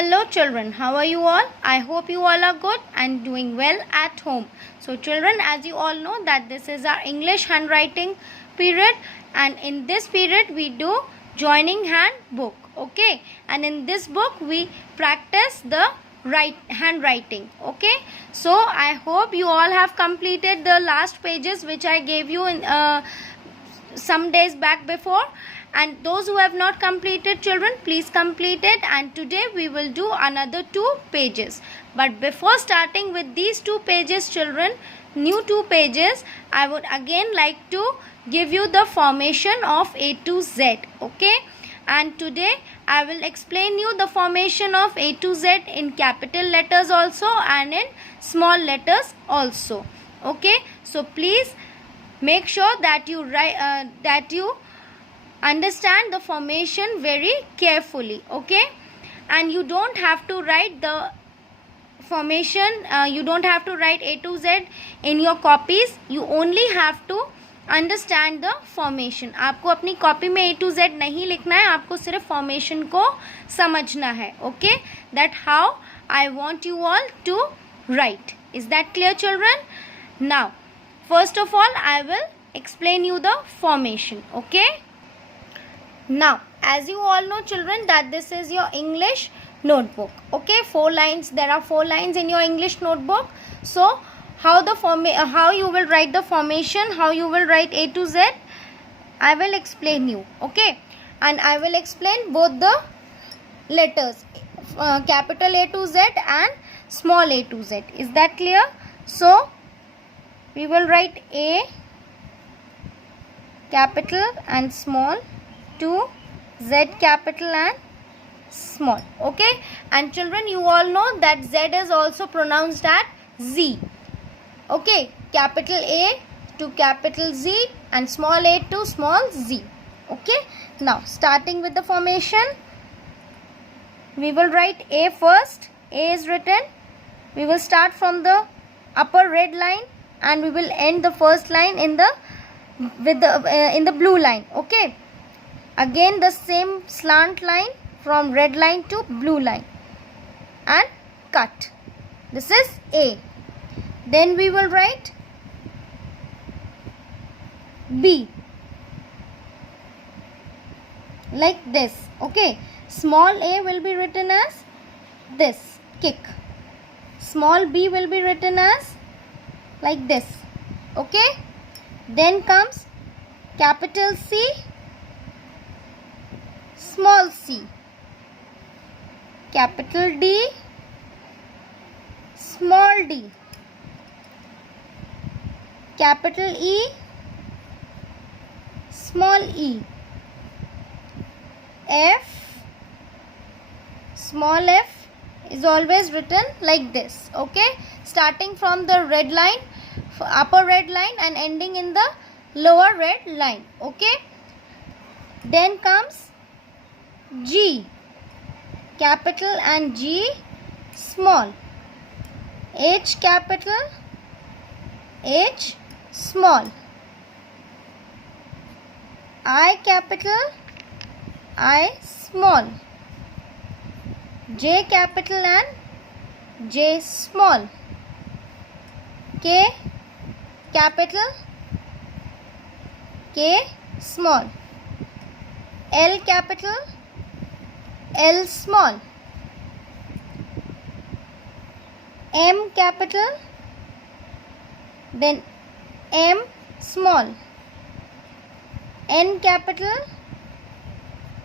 Hello children, how are you all? I hope you all are good and doing well at home. So children, as you all know that this is our English handwriting period, and in this period we do joining hand book, okay? And in this book we practice the handwriting, okay? So I hope you all have completed the last pages which I gave you in some days back before, and those who have not completed, children, please complete it. And today we will do another 2 pages. But before starting with these 2 pages, children, new 2 pages, I would again like to give you the formation of A to Z, okay? And today I will explain you the formation of A to Z in capital letters also and in small letters also, okay? So please make sure that you understand the formation very carefully, okay? And you don't have to write the formation, you don't have to write A to Z in your copies. You only have to understand the formation. आपको अपनी copy में A to Z नहीं लिखना है, आपको सिर्फ formation को समझना है, okay? That how I want you all to write. Is that clear children? Now first of all I will explain you the formation, okay? Now as you all know children that this is your English notebook, okay? 4 lines, there are 4 lines in your English notebook. So how you will write the formation, how you will write A to Z, I will explain you, okay? And I will explain both the letters, capital A to Z and small a to Z. Is that clear? So we will write A capital and small, to Z capital and small, okay? And children, you all know that Z is also pronounced as Z, okay? Capital A to capital Z and small a to small z, okay? Now starting with the formation, we will write A first. A is written. We will start from the upper red line and we will end the first line in the blue line, okay? Again the same slant line from red line to blue line and cut. This is A. Then we will write B like this, okay? Small a will be written as this, kick. Small b will be written as like this, okay? Then comes capital C, small c, capital D, small d, capital E, small e, F, small f is always written like this, okay? Starting from the red line, upper red line, and ending in the lower red line, okay? Then comes G, capital and G, small, H capital, H small, I capital, I small, J capital and J small, K capital, K small, L capital, L small, M capital, then M small, N capital,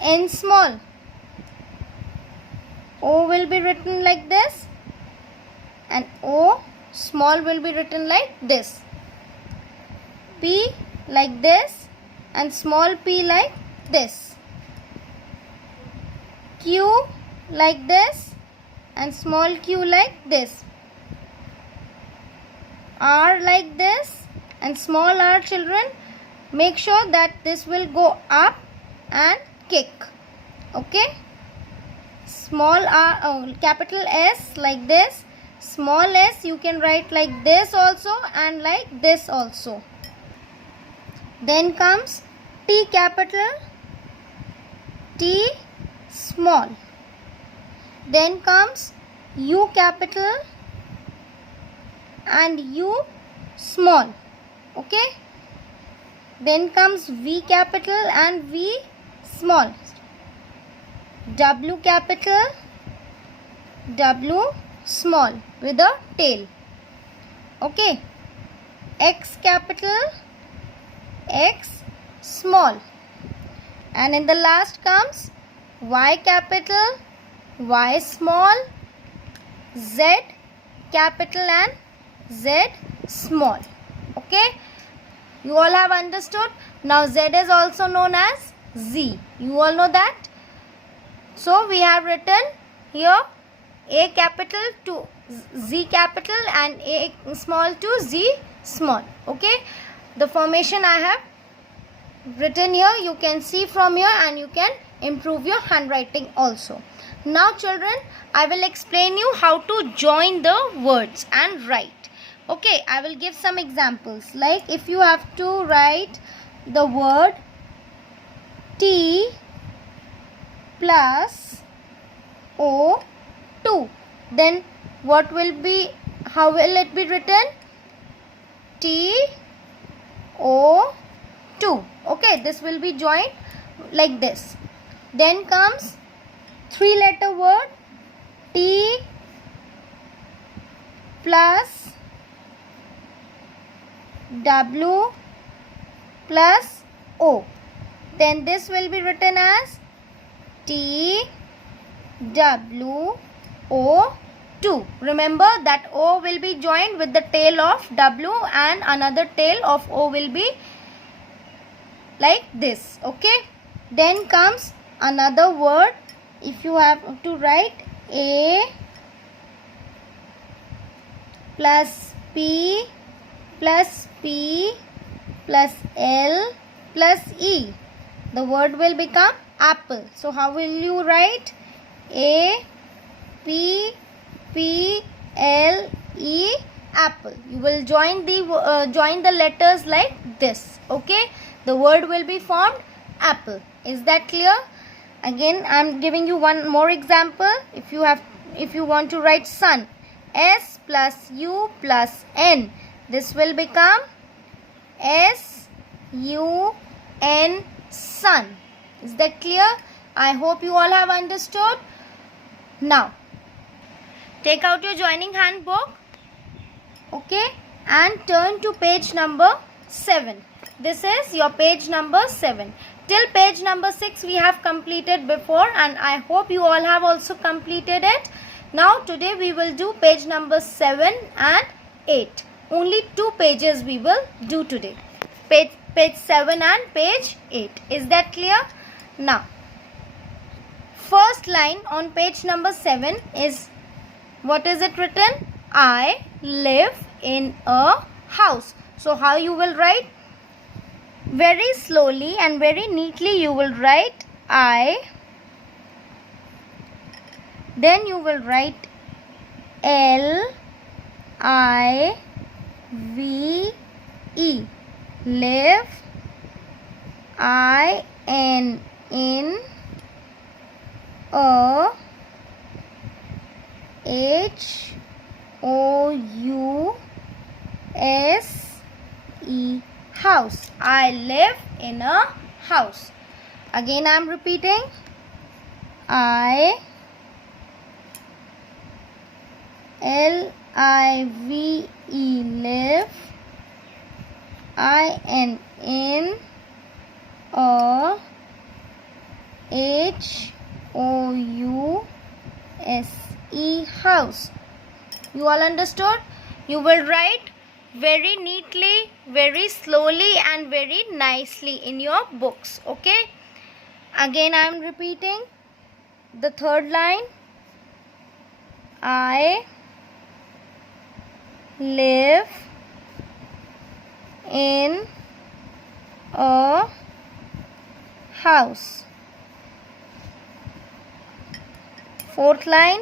N small, O will be written like this and O small will be written like this, P like this and small p like this, Q like this and small q like this, R like this and small r, children, make sure that this will go up and kick, okay? Small r, capital S like this, small s you can write like this also and like this also. Then comes T capital, T small, Then comes U capital and U small. Okay. Then comes V capital and V small. W capital, W small with a tail. Okay. X capital, X small. And in the last comes Y capital, Y small, Z capital and Z small. Okay. You all have understood. Now Z is also known as Z. You all know that. So we have written here A capital to Z capital and A small to Z small. Okay. The formation I have written here, you can see from here and you can improve your handwriting also. Now children, I will explain you how to join the words and write. Okay, I will give some examples. Like if you have to write the word T plus O2, then what will be, how will it be written? TO2. Okay, this will be joined like this. Then comes 3-letter word T plus W plus O. Then this will be written as TWO2. Remember that O will be joined with the tail of W and another tail of O will be like this. Okay. Then comes another word. If you have to write A plus P plus P plus L plus E, the word will become apple. So how will you write? A P P L E, apple. You will join the letters like this. Okay, the word will be formed apple. Is that clear? Again, I am giving you one more example. If you want to write sun, S plus U plus N, this will become SUN, sun. Is that clear? I hope you all have understood. Now, take out your joining handbook. Okay, and turn to page number 7. This is your page number 7. Till page number 6 we have completed before, and I hope you all have also completed it. Now today we will do page number 7 and 8. Only 2 pages we will do today. Page 7 and page 8. Is that clear? Now, first line on page number 7 is, what is it written? I live in a house. So how you will write? Very slowly and very neatly you will write I. Then you will write LIVE. Live. IN a HOUSE, house. I live in a house. Again I am repeating. I LIVE, live. IN a HOUSE, house. You all understood? You will write very neatly, very slowly and very nicely in your books. Okay. Again I am repeating the third line. I live in a house. Fourth line.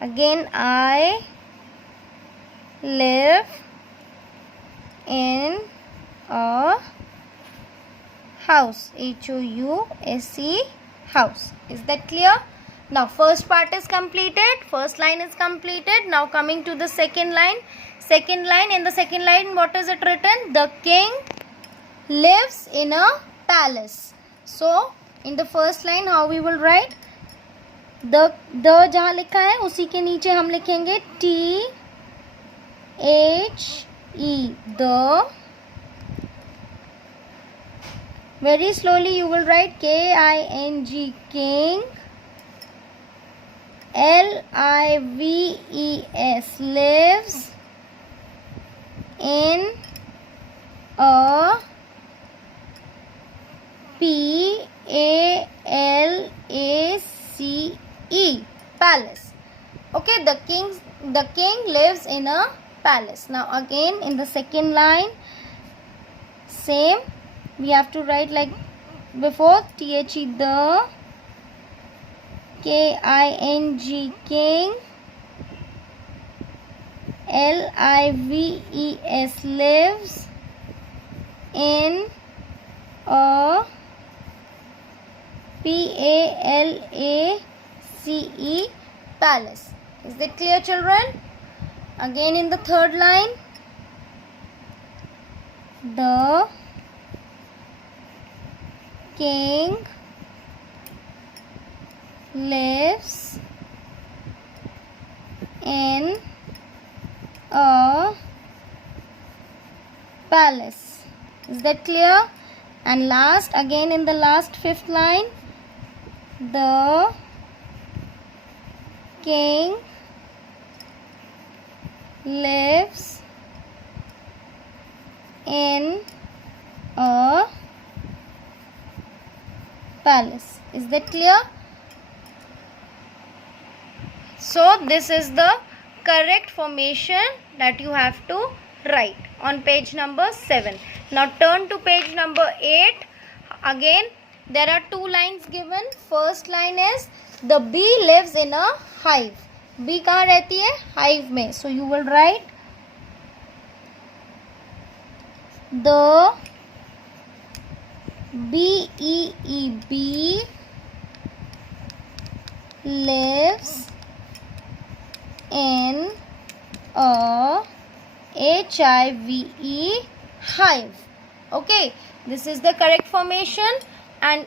Again I live in a house. HOUSE, house. Is that clear? Now first part is completed, first line is completed. Now coming to the second line. Second line, in the second line what is it written? The king lives in a palace. So in the first line how we will write? The जहाँ लिखा है उसी के नीचे हम लिखेंगे THE, the. Very slowly you will write KING, king. LIVES, lives in a PALACE, palace. Okay, the king lives in a palace. Now again in the second line, same, we have to write like before, THE, the. KING, king. LIVES, lives in a PALACE, palace. Is that clear, children? Again in the third line, the king lives in a palace. Is that clear? And last, again in the last fifth line, the king lives in a palace. Is that clear? So this is the correct formation that you have to write on page number 7. Now turn to page number 8. Again there are two lines given. First line is the bee lives in a hive. Bee कहाँ रहती है? Hive में. So you will write the bee lives in a hive. Okay, this is the correct formation, and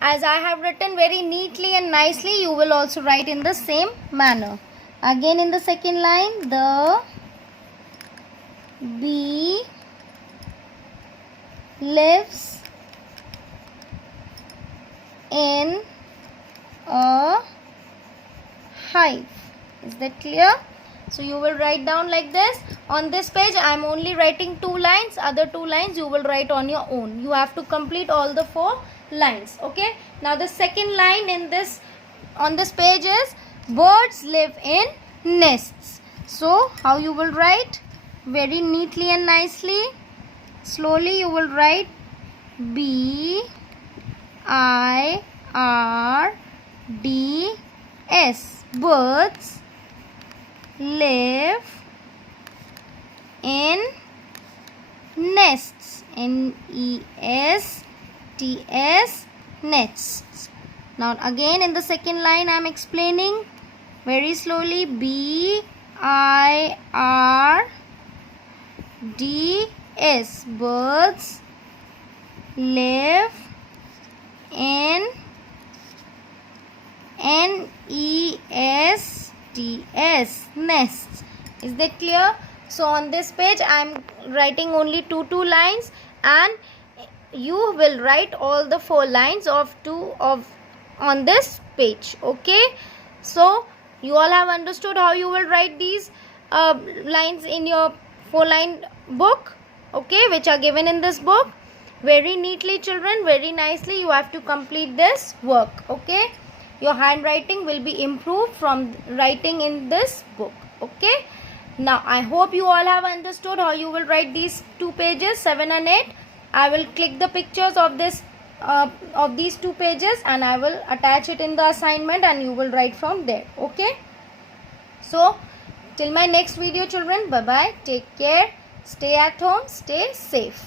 as I have written very neatly and nicely, you will also write in the same manner. Again in the second line, the bee lives in a hive. Is that clear? So you will write down like this. On this page I am only writing 2 lines. Other 2 lines you will write on your own. You have to complete all the 4 lines. Okay. Now the second line in this on this page is birds live in nests. So how you will write? Very neatly and nicely. Slowly you will write BIRDS. Birds live in nests. NESTS, nests. Now again in the second line I am explaining very slowly. BIRDS, birds live in NESTS, nests. Is that clear? So on this page I am writing only 2 lines, and you will write all the 4 lines on this page. Okay, so you all have understood how you will write these lines in your 4-line book, okay, which are given in this book. Very neatly, children, very nicely you have to complete this work. Okay, your handwriting will be improved from writing in this book. Okay, now I hope you all have understood how you will write these 2 pages, 7 and 8. I will click the pictures of this of these 2 pages and I will attach it in the assignment, and you will write from there. Okay, so till my next video, children, bye bye, take care, stay at home, stay safe.